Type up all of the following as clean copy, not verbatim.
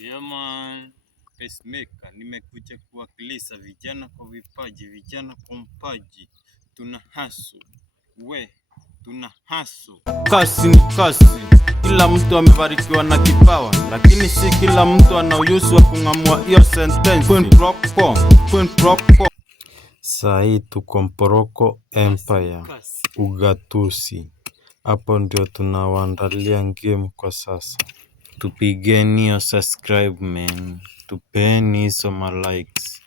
Yeah man, pacemaker, nimekuja kuwakilisha vijana kwa vipaji, vijana kwa mpaji. Tuna hasu, tuna hasu. Kasi ni kasi, kila mtu amebarikiwa na kipawa, lakini si kila mtu ana ujuzi wa kung'amua hiyo sentence. Point propo. Sahi tuko Mporoko Empire, ugatuzi. Hapo ndio tunawaandalia game kwa sasa. Tupigeni hiyo subscribe man. Tupeni hizo likes.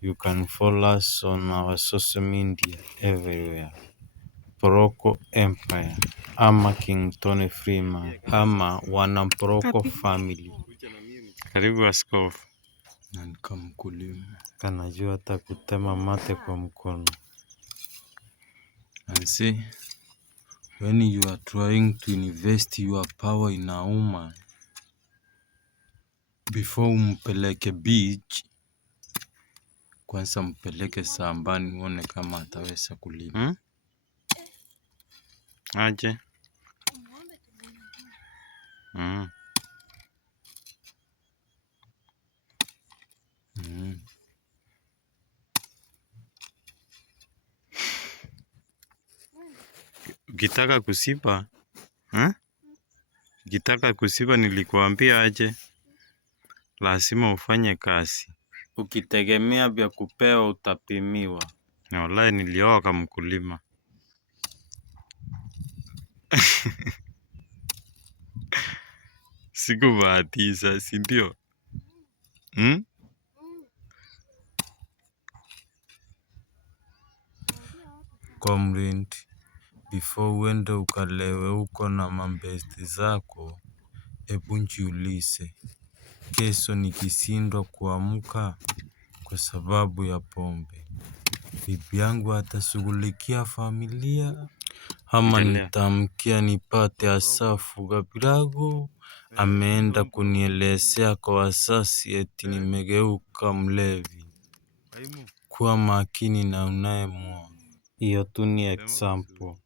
You can follow us on our social media everywhere. Mporoko Empire ama King Tony Freeman ama wana Mporoko family. Karibu askofu. Na nikamkulima. Kanajua hata kutema mate kwa mkono. And see, when you are trying to invest your power in a woman, before umpeleke beach, kwanza mpeleke shambani uone kama ataweza kulima. Aje. Ukitaka kusiba, ukitaka kusiba nilikuambia aje, lazima ufanye kazi. Ukitegemea vya kupewa utapimiwa. Na wallahi nilioa kama mkulima. Sikubahatiza, si ndio? Comrade, before uende ukalewe huko na mambesti zako, hebu jiulize, kesho nikishindwa kuamka kwa sababu ya pombe, bibi yangu atashughulikia familia ama nitamkia nipate Asafu Gabirago ameenda kunielezea kwa wazazi eti nimegeuka mlevi? Kuwa makini na unayemwoa. Hiyo tu ni example.